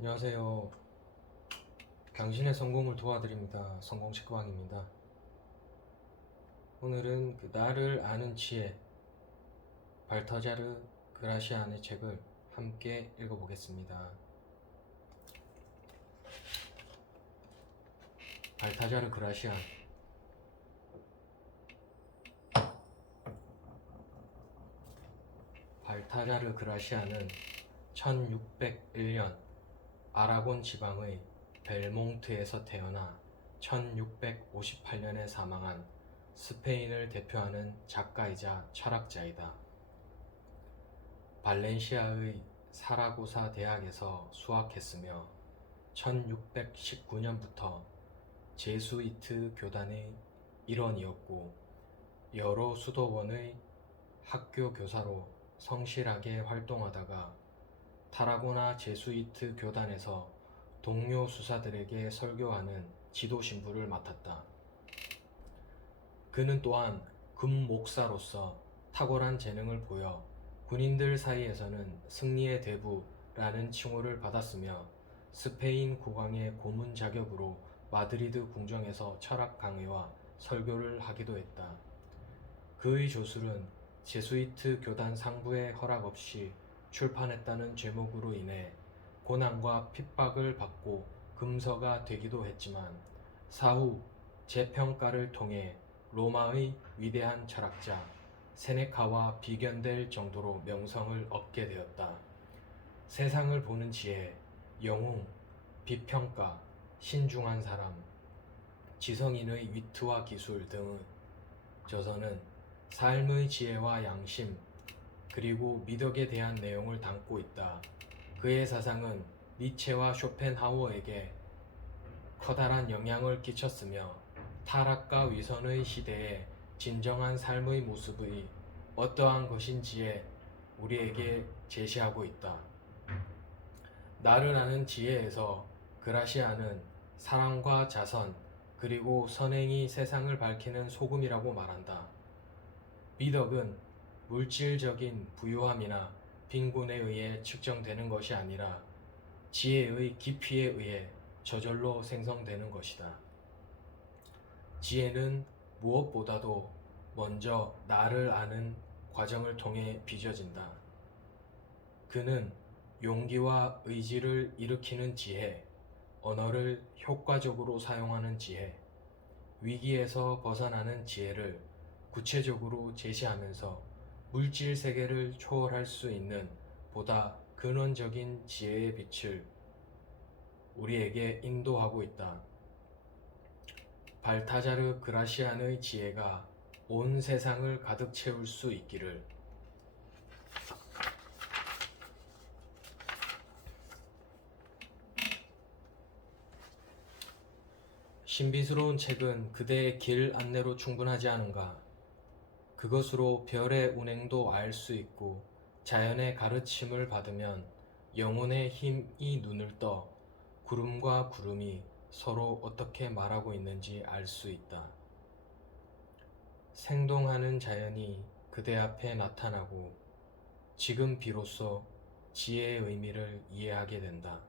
안녕하세요. 당신의 성공을 도와드립니다. 성공 책방입니다. 오늘은 나를 아는 지혜, 발타자르 그라시안의 책을 함께 읽어보겠습니다. 발타자르 그라시안. 발타자르 그라시안은 1601년 아라곤 지방의 벨몽트에서 태어나 1658년에 사망한 스페인을 대표하는 작가이자 철학자이다. 발렌시아의 사라고사 대학에서 수학했으며 1619년부터 제수이트 교단의 일원이었고 여러 수도원의 학교 교사로 성실하게 활동하다가 타라고나 제수이트 교단에서 동료 수사들에게 설교하는 지도 신부를 맡았다. 그는 또한 금목사로서 탁월한 재능을 보여 군인들 사이에서는 승리의 대부라는 칭호를 받았으며 스페인 국왕의 고문 자격으로 마드리드 궁정에서 철학 강의와 설교를 하기도 했다. 그의 조술은 제수이트 교단 상부의 허락 없이 출판했다는 죄목으로 인해 고난과 핍박을 받고 금서가 되기도 했지만 사후 재평가를 통해 로마의 위대한 철학자 세네카와 비견될 정도로 명성을 얻게 되었다. 세상을 보는 지혜, 영웅, 비평가, 신중한 사람, 지성인의 위트와 기술 등의 저서는 삶의 지혜와 양심, 그리고 미덕에 대한 내용을 담고 있다. 그의 사상은 니체와 쇼펜하우어에게 커다란 영향을 끼쳤으며 타락과 위선의 시대에 진정한 삶의 모습이 어떠한 것인지에 우리에게 제시하고 있다. 나를 아는 지혜에서 그라시아는 사랑과 자선 그리고 선행이 세상을 밝히는 소금이라고 말한다. 미덕은 물질적인 부유함이나 빈곤에 의해 측정되는 것이 아니라 지혜의 깊이에 의해 저절로 생성되는 것이다. 지혜는 무엇보다도 먼저 나를 아는 과정을 통해 빚어진다. 그는 용기와 의지를 일으키는 지혜, 언어를 효과적으로 사용하는 지혜, 위기에서 벗어나는 지혜를 구체적으로 제시하면서 물질 세계를 초월할 수 있는 보다 근원적인 지혜의 빛을 우리에게 인도하고 있다. 발타자르 그라시안의 지혜가 온 세상을 가득 채울 수 있기를. 신비스러운 책은 그대의 길 안내로 충분하지 않은가? 그것으로 별의 운행도 알 수 있고 자연의 가르침을 받으면 영혼의 힘이 눈을 떠 구름과 구름이 서로 어떻게 말하고 있는지 알 수 있다. 생동하는 자연이 그대 앞에 나타나고 지금 비로소 지혜의 의미를 이해하게 된다.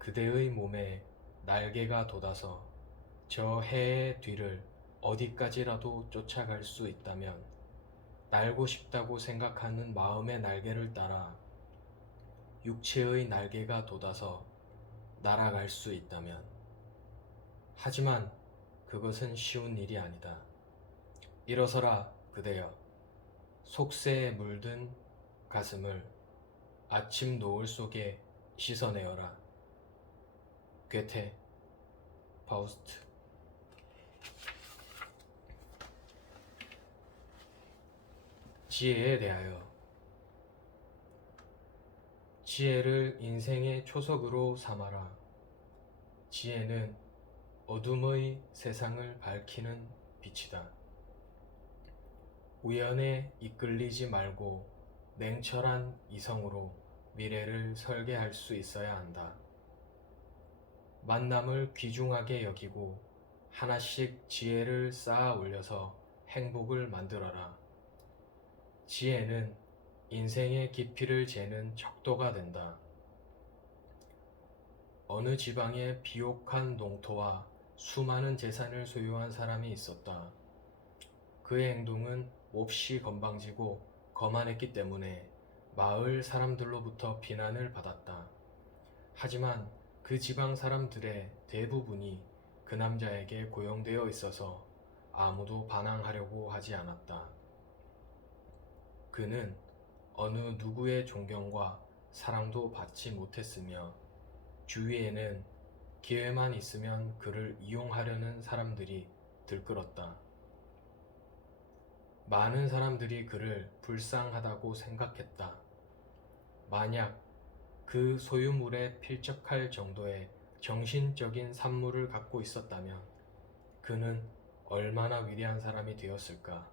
그대의 몸에 날개가 돋아서 저 해의 뒤를 어디까지라도 쫓아갈 수 있다면, 날고 싶다고 생각하는 마음의 날개를 따라 육체의 날개가 돋아서 날아갈 수 있다면, 하지만 그것은 쉬운 일이 아니다. 일어서라 그대여. 속세에 물든 가슴을 아침 노을 속에 씻어내어라. 괴테, 파우스트. 지혜에 대하여. 지혜를 인생의 초석으로 삼아라. 지혜는 어둠의 세상을 밝히는 빛이다. 우연에 이끌리지 말고 냉철한 이성으로 미래를 설계할 수 있어야 한다. 만남을 귀중하게 여기고 하나씩 지혜를 쌓아 올려서 행복을 만들어라. 지혜는 인생의 깊이를 재는 척도가 된다. 어느 지방에 비옥한 농토와 수많은 재산을 소유한 사람이 있었다. 그의 행동은 몹시 건방지고 거만했기 때문에 마을 사람들로부터 비난을 받았다. 하지만 그 지방 사람들의 대부분이 그 남자에게 고용되어 있어서 아무도 반항하려고 하지 않았다. 그는 어느 누구의 존경과 사랑도 받지 못했으며 주위에는 기회만 있으면 그를 이용하려는 사람들이 들끓었다. 많은 사람들이 그를 불쌍하다고 생각했다. 만약 그 소유물에 필적할 정도의 정신적인 산물을 갖고 있었다면 그는 얼마나 위대한 사람이 되었을까?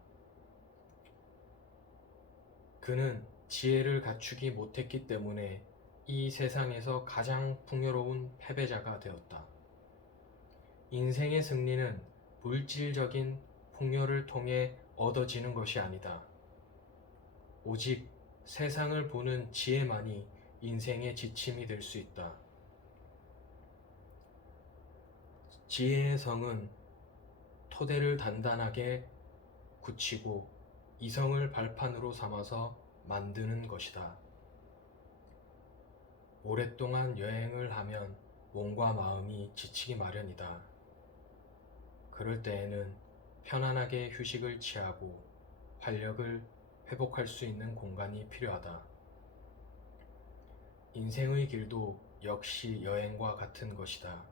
그는 지혜를 갖추지 못했기 때문에 이 세상에서 가장 풍요로운 패배자가 되었다. 인생의 승리는 물질적인 풍요를 통해 얻어지는 것이 아니다. 오직 세상을 보는 지혜만이 인생의 지침이 될 수 있다. 지혜의 성은 토대를 단단하게 굳히고 이성을 발판으로 삼아서 만드는 것이다. 오랫동안 여행을 하면 몸과 마음이 지치기 마련이다. 그럴 때에는 편안하게 휴식을 취하고 활력을 회복할 수 있는 공간이 필요하다. 인생의 길도 역시 여행과 같은 것이다.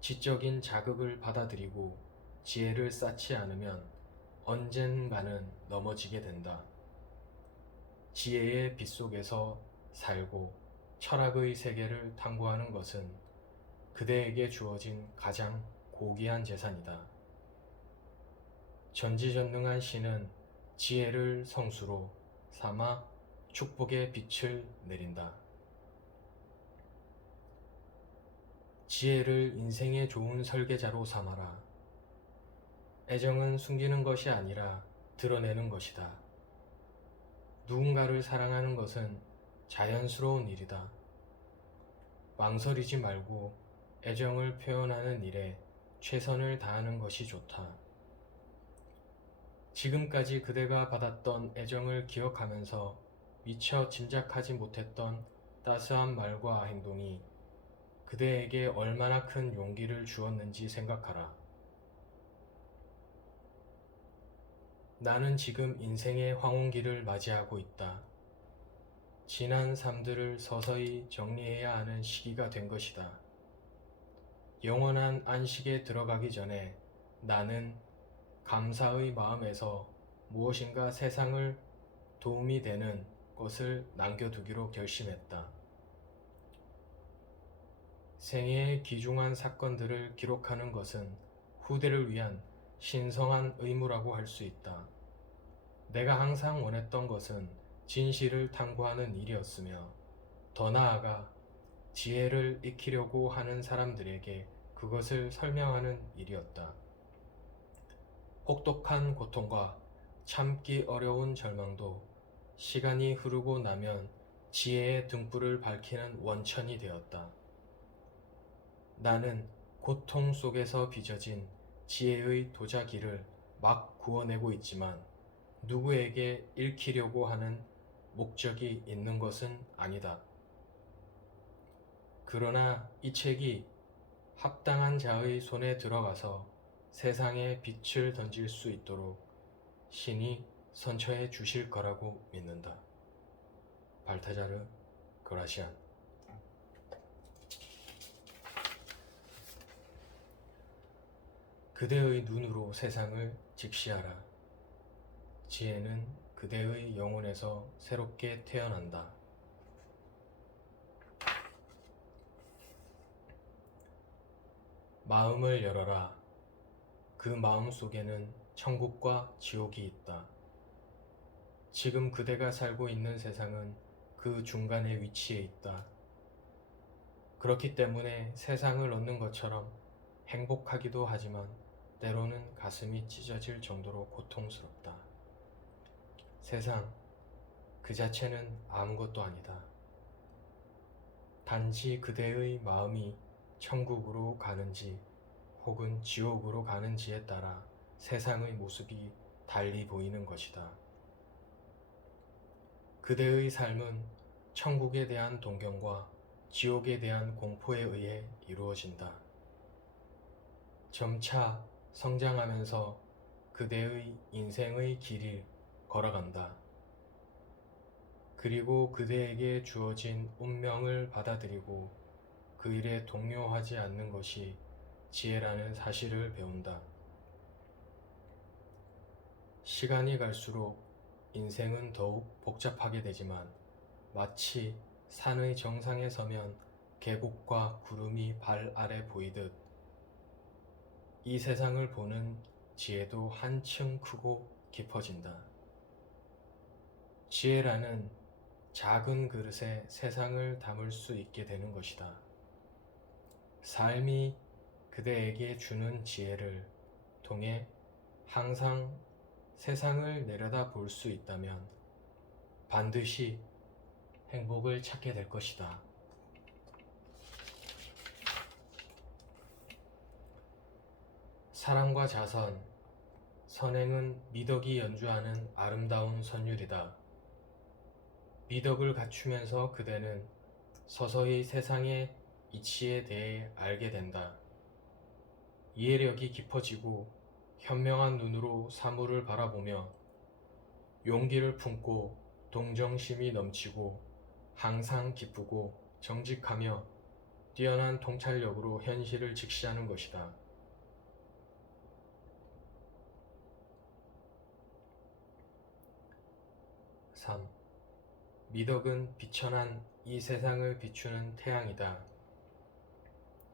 지적인 자극을 받아들이고 지혜를 쌓지 않으면 언젠가는 넘어지게 된다. 지혜의 빛 속에서 살고 철학의 세계를 탐구하는 것은 그대에게 주어진 가장 고귀한 재산이다. 전지전능한 신은 지혜를 성수로 삼아 축복의 빛을 내린다. 지혜를 인생의 좋은 설계자로 삼아라. 애정은 숨기는 것이 아니라 드러내는 것이다. 누군가를 사랑하는 것은 자연스러운 일이다. 망설이지 말고 애정을 표현하는 일에 최선을 다하는 것이 좋다. 지금까지 그대가 받았던 애정을 기억하면서 미처 짐작하지 못했던 따스한 말과 행동이 그대에게 얼마나 큰 용기를 주었는지 생각하라. 나는 지금 인생의 황혼기를 맞이하고 있다. 지난 삶들을 서서히 정리해야 하는 시기가 된 것이다. 영원한 안식에 들어가기 전에 나는 감사의 마음에서 무엇인가 세상을 도움이 되는 것을 남겨두기로 결심했다. 생애의 귀중한 사건들을 기록하는 것은 후대를 위한 신성한 의무라고 할 수 있다. 내가 항상 원했던 것은 진실을 탐구하는 일이었으며 더 나아가 지혜를 익히려고 하는 사람들에게 그것을 설명하는 일이었다. 혹독한 고통과 참기 어려운 절망도 시간이 흐르고 나면 지혜의 등불을 밝히는 원천이 되었다. 나는 고통 속에서 빚어진 지혜의 도자기를 막 구워내고 있지만 누구에게 읽히려고 하는 목적이 있는 것은 아니다. 그러나 이 책이 합당한 자의 손에 들어가서 세상에 빛을 던질 수 있도록 신이 선처해 주실 거라고 믿는다. 발타자르 그라시안. 그대의 눈으로 세상을 직시하라. 지혜는 그대의 영혼에서 새롭게 태어난다. 마음을 열어라. 그 마음 속에는 천국과 지옥이 있다. 지금 그대가 살고 있는 세상은 그 중간에 위치해 있다. 그렇기 때문에 세상을 얻는 것처럼 행복하기도 하지만 때로는 가슴이 찢어질 정도로 고통스럽다. 세상 그 자체는 아무것도 아니다. 단지 그대의 마음이 천국으로 가는지 혹은 지옥으로 가는지에 따라 세상의 모습이 달리 보이는 것이다. 그대의 삶은 천국에 대한 동경과 지옥에 대한 공포에 의해 이루어진다. 점차 성장하면서 그대의 인생의 길을 걸어간다. 그리고 그대에게 주어진 운명을 받아들이고 그 일에 동요하지 않는 것이 지혜라는 사실을 배운다. 시간이 갈수록 인생은 더욱 복잡하게 되지만 마치 산의 정상에 서면 계곡과 구름이 발 아래 보이듯 이 세상을 보는 지혜도 한층 크고 깊어진다. 지혜라는 작은 그릇에 세상을 담을 수 있게 되는 것이다. 삶이 그대에게 주는 지혜를 통해 항상 세상을 내려다 볼 수 있다면 반드시 행복을 찾게 될 것이다. 사랑과 자선, 선행은 미덕이 연주하는 아름다운 선율이다. 미덕을 갖추면서 그대는 서서히 세상의 이치에 대해 알게 된다. 이해력이 깊어지고 현명한 눈으로 사물을 바라보며 용기를 품고 동정심이 넘치고 항상 기쁘고 정직하며 뛰어난 통찰력으로 현실을 직시하는 것이다. 3. 미덕은 비천한 이 세상을 비추는 태양이다.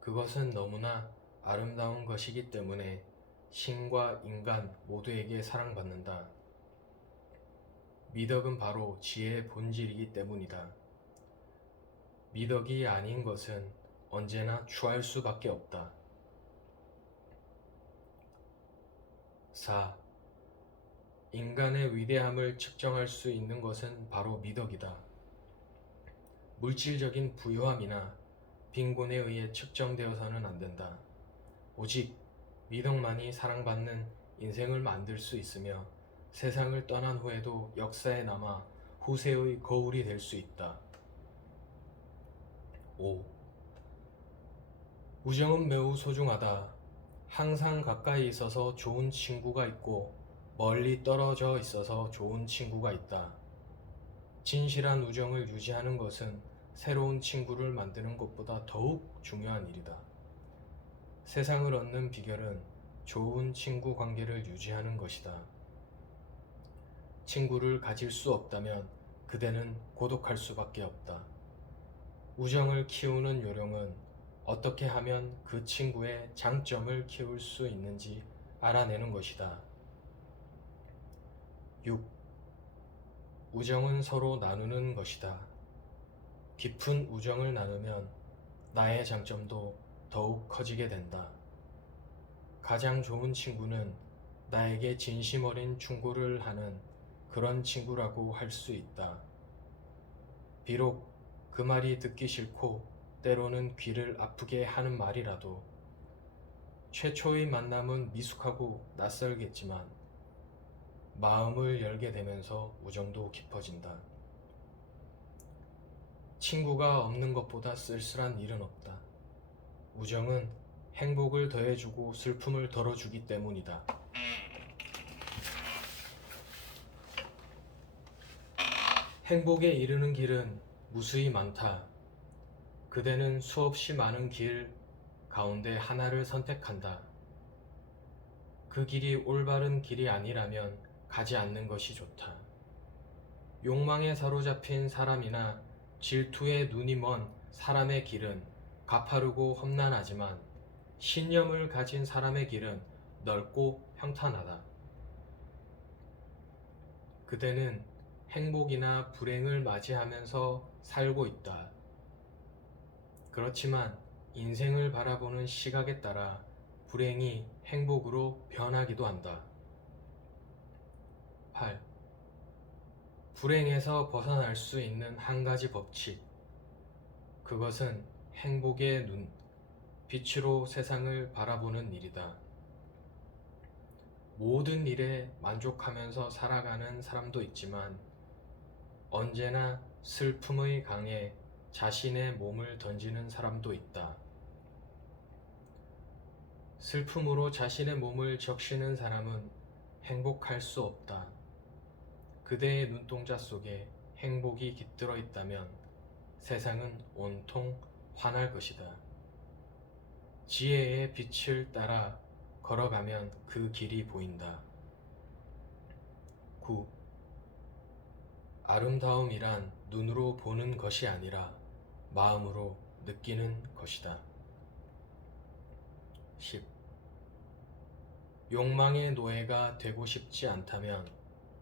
그것은 너무나 아름다운 것이기 때문에 신과 인간 모두에게 사랑받는다. 미덕은 바로 지혜의 본질이기 때문이다. 미덕이 아닌 것은 언제나 추할 수밖에 없다. 4. 인간의 위대함을 측정할 수 있는 것은 바로 미덕이다. 물질적인 부유함이나 빈곤에 의해 측정되어서는 안 된다. 오직 미덕만이 사랑받는 인생을 만들 수 있으며 세상을 떠난 후에도 역사에 남아 후세의 거울이 될 수 있다. 5. 우정은 매우 소중하다. 항상 가까이 있어서 좋은 친구가 있고 멀리 떨어져 있어서 좋은 친구가 있다. 진실한 우정을 유지하는 것은 새로운 친구를 만드는 것보다 더욱 중요한 일이다. 세상을 얻는 비결은 좋은 친구 관계를 유지하는 것이다. 친구를 가질 수 없다면 그대는 고독할 수밖에 없다. 우정을 키우는 요령은 어떻게 하면 그 친구의 장점을 키울 수 있는지 알아내는 것이다. 6. 우정은 서로 나누는 것이다. 깊은 우정을 나누면 나의 장점도 더욱 커지게 된다. 가장 좋은 친구는 나에게 진심 어린 충고를 하는 그런 친구라고 할 수 있다. 비록 그 말이 듣기 싫고 때로는 귀를 아프게 하는 말이라도 최초의 만남은 미숙하고 낯설겠지만 마음을 열게 되면서 우정도 깊어진다. 친구가 없는 것보다 쓸쓸한 일은 없다. 우정은 행복을 더해주고 슬픔을 덜어주기 때문이다. 행복에 이르는 길은 무수히 많다. 그대는 수없이 많은 길 가운데 하나를 선택한다. 그 길이 올바른 길이 아니라면 가지 않는 것이 좋다. 욕망에 사로잡힌 사람이나 질투에 눈이 먼 사람의 길은 가파르고 험난하지만 신념을 가진 사람의 길은 넓고 평탄하다. 그대는 행복이나 불행을 맞이하면서 살고 있다. 그렇지만 인생을 바라보는 시각에 따라 불행이 행복으로 변하기도 한다. 8. 불행에서 벗어날 수 있는 한 가지 법칙. 그것은 행복의 눈, 빛으로 세상을 바라보는 일이다. 모든 일에 만족하면서 살아가는 사람도 있지만 언제나 슬픔의 강에 자신의 몸을 던지는 사람도 있다. 슬픔으로 자신의 몸을 적시는 사람은 행복할 수 없다. 그대의 눈동자 속에 행복이 깃들어 있다면 세상은 온통 환할 것이다. 지혜의 빛을 따라 걸어가면 그 길이 보인다. 9. 아름다움이란 눈으로 보는 것이 아니라 마음으로 느끼는 것이다. 10. 욕망의 노예가 되고 싶지 않다면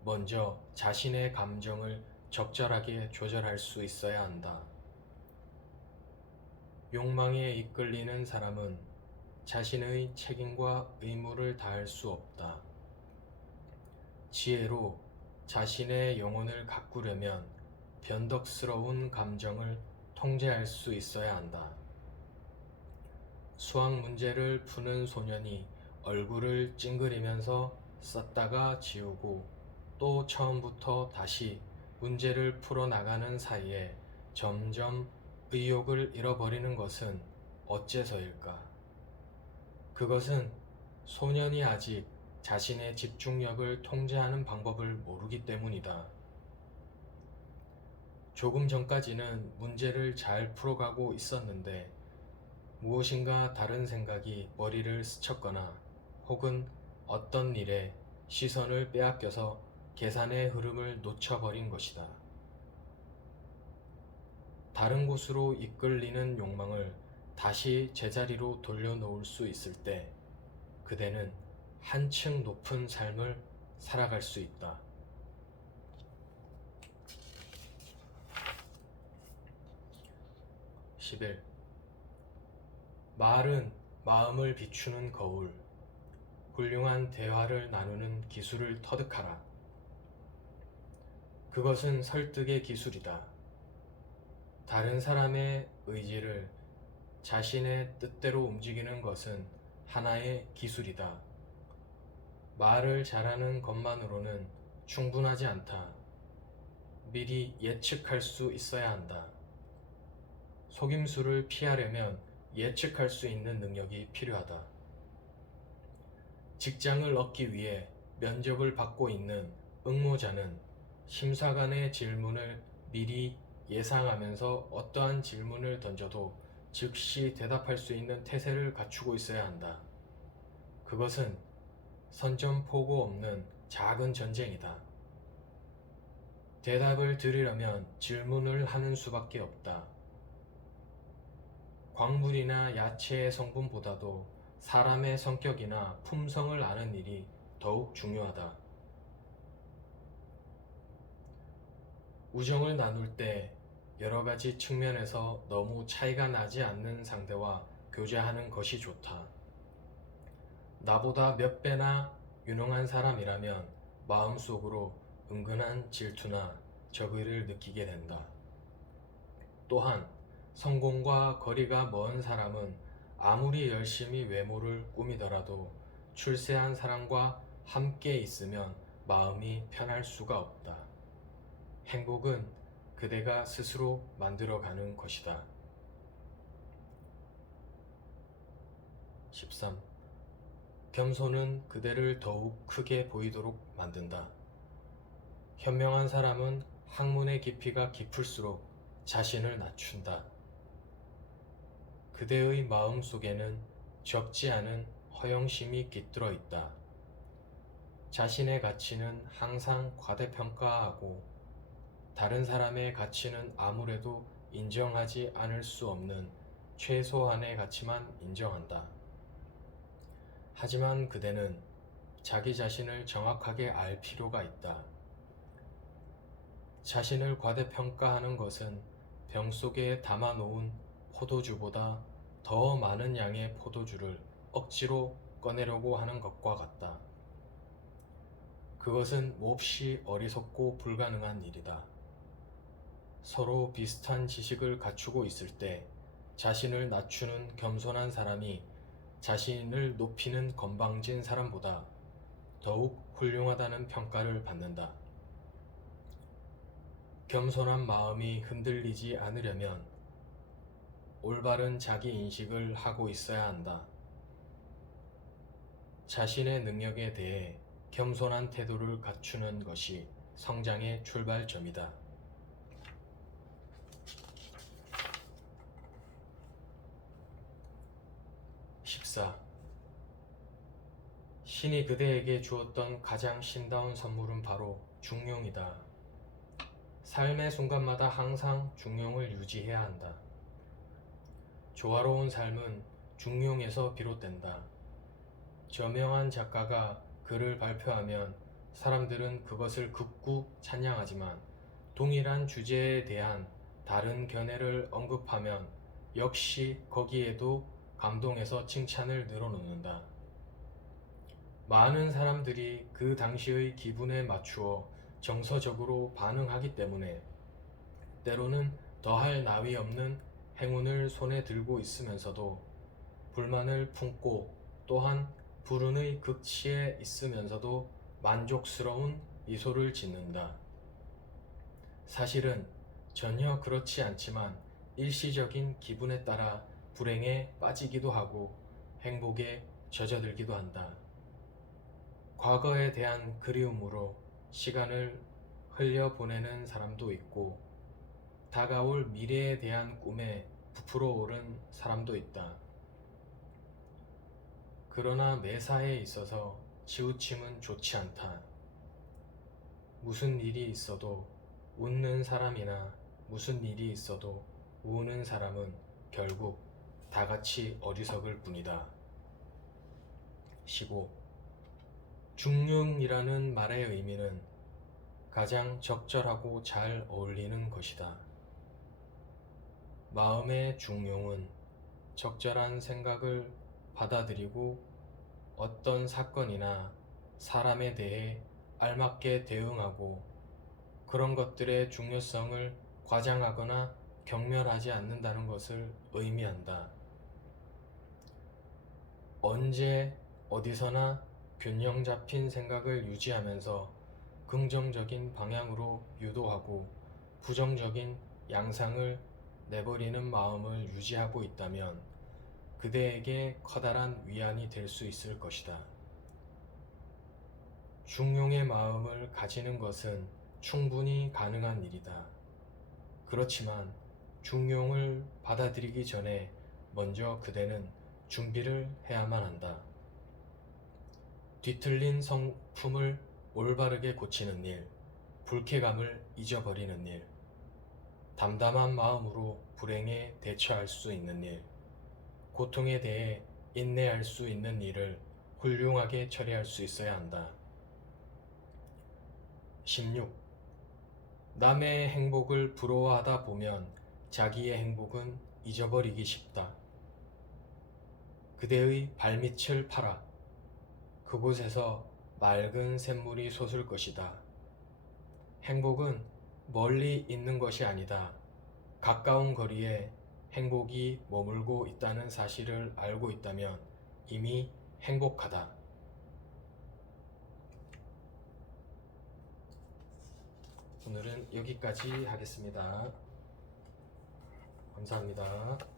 먼저 자신의 감정을 적절하게 조절할 수 있어야 한다. 욕망에 이끌리는 사람은 자신의 책임과 의무를 다할 수 없다. 지혜로 자신의 영혼을 가꾸려면 변덕스러운 감정을 통제할 수 있어야 한다. 수학 문제를 푸는 소년이 얼굴을 찡그리면서 썼다가 지우고 또 처음부터 다시 문제를 풀어나가는 사이에 점점 의욕을 잃어버리는 것은 어째서일까? 그것은 소년이 아직 자신의 집중력을 통제하는 방법을 모르기 때문이다. 조금 전까지는 문제를 잘 풀어가고 있었는데 무엇인가 다른 생각이 머리를 스쳤거나 혹은 어떤 일에 시선을 빼앗겨서 계산의 흐름을 놓쳐버린 것이다. 다른 곳으로 이끌리는 욕망을 다시 제자리로 돌려놓을 수 있을 때 그대는 한층 높은 삶을 살아갈 수 있다. 11. 말은 마음을 비추는 거울, 훌륭한 대화를 나누는 기술을 터득하라. 그것은 설득의 기술이다. 다른 사람의 의지를 자신의 뜻대로 움직이는 것은 하나의 기술이다. 말을 잘하는 것만으로는 충분하지 않다. 미리 예측할 수 있어야 한다. 속임수를 피하려면 예측할 수 있는 능력이 필요하다. 직장을 얻기 위해 면접을 받고 있는 응모자는 심사관의 질문을 미리 예상하면서 어떠한 질문을 던져도 즉시 대답할 수 있는 태세를 갖추고 있어야 한다. 그것은 선전포고 없는 작은 전쟁이다. 대답을 들으려면 질문을 하는 수밖에 없다. 광물이나 야채의 성분보다도 사람의 성격이나 품성을 아는 일이 더욱 중요하다. 우정을 나눌 때 여러 가지 측면에서 너무 차이가 나지 않는 상대와 교제하는 것이 좋다. 나보다 몇 배나 유능한 사람이라면 마음속으로 은근한 질투나 적의를 느끼게 된다. 또한 성공과 거리가 먼 사람은 아무리 열심히 외모를 꾸미더라도 출세한 사람과 함께 있으면 마음이 편할 수가 없다. 행복은 그대가 스스로 만들어가는 것이다. 13. 겸손은 그대를 더욱 크게 보이도록 만든다. 현명한 사람은 학문의 깊이가 깊을수록 자신을 낮춘다. 그대의 마음 속에는 적지 않은 허영심이 깃들어 있다. 자신의 가치는 항상 과대평가하고 다른 사람의 가치는 아무래도 인정하지 않을 수 없는 최소한의 가치만 인정한다. 하지만 그대는 자기 자신을 정확하게 알 필요가 있다. 자신을 과대평가하는 것은 병 속에 담아놓은 포도주보다 더 많은 양의 포도주를 억지로 꺼내려고 하는 것과 같다. 그것은 몹시 어리석고 불가능한 일이다. 서로 비슷한 지식을 갖추고 있을 때 자신을 낮추는 겸손한 사람이 자신을 높이는 건방진 사람보다 더욱 훌륭하다는 평가를 받는다. 겸손한 마음이 흔들리지 않으려면 올바른 자기 인식을 하고 있어야 한다. 자신의 능력에 대해 겸손한 태도를 갖추는 것이 성장의 출발점이다. 14. 신이 그대에게 주었던 가장 신다운 선물은 바로 중용이다. 삶의 순간마다 항상 중용을 유지해야 한다. 조화로운 삶은 중용에서 비롯된다. 저명한 작가가 글을 발표하면 사람들은 그것을 극구 찬양하지만 동일한 주제에 대한 다른 견해를 언급하면 역시 거기에도 감동해서 칭찬을 늘어놓는다. 많은 사람들이 그 당시의 기분에 맞추어 정서적으로 반응하기 때문에 때로는 더할 나위 없는 행운을 손에 들고 있으면서도 불만을 품고 또한 불운의 극치에 있으면서도 만족스러운 미소를 짓는다. 사실은 전혀 그렇지 않지만 일시적인 기분에 따라 불행에 빠지기도 하고 행복에 젖어들기도 한다. 과거에 대한 그리움으로 시간을 흘려보내는 사람도 있고 다가올 미래에 대한 꿈에 부풀어 오른 사람도 있다. 그러나 매사에 있어서 치우침은 좋지 않다. 무슨 일이 있어도 웃는 사람이나 무슨 일이 있어도 우는 사람은 결국 다같이 어리석을 뿐이다. 15. 중용이라는 말의 의미는 가장 적절하고 잘 어울리는 것이다. 마음의 중용은 적절한 생각을 받아들이고 어떤 사건이나 사람에 대해 알맞게 대응하고 그런 것들의 중요성을 과장하거나 경멸하지 않는다는 것을 의미한다. 언제 어디서나 균형 잡힌 생각을 유지하면서 긍정적인 방향으로 유도하고 부정적인 양상을 내버리는 마음을 유지하고 있다면 그대에게 커다란 위안이 될 수 있을 것이다. 중용의 마음을 가지는 것은 충분히 가능한 일이다. 그렇지만 중용을 받아들이기 전에 먼저 그대는 준비를 해야만 한다. 뒤틀린 성품을 올바르게 고치는 일, 불쾌감을 잊어버리는 일, 담담한 마음으로 불행에 대처할 수 있는 일, 고통에 대해 인내할 수 있는 일을 훌륭하게 처리할 수 있어야 한다. 16. 남의 행복을 부러워하다 보면 자기의 행복은 잊어버리기 쉽다. 그대의 발밑을 팔아. 그곳에서 맑은 샘물이 솟을 것이다. 행복은 멀리 있는 것이 아니다. 가까운 거리에 행복이 머물고 있다는 사실을 알고 있다면 이미 행복하다. 오늘은 여기까지 하겠습니다. 감사합니다.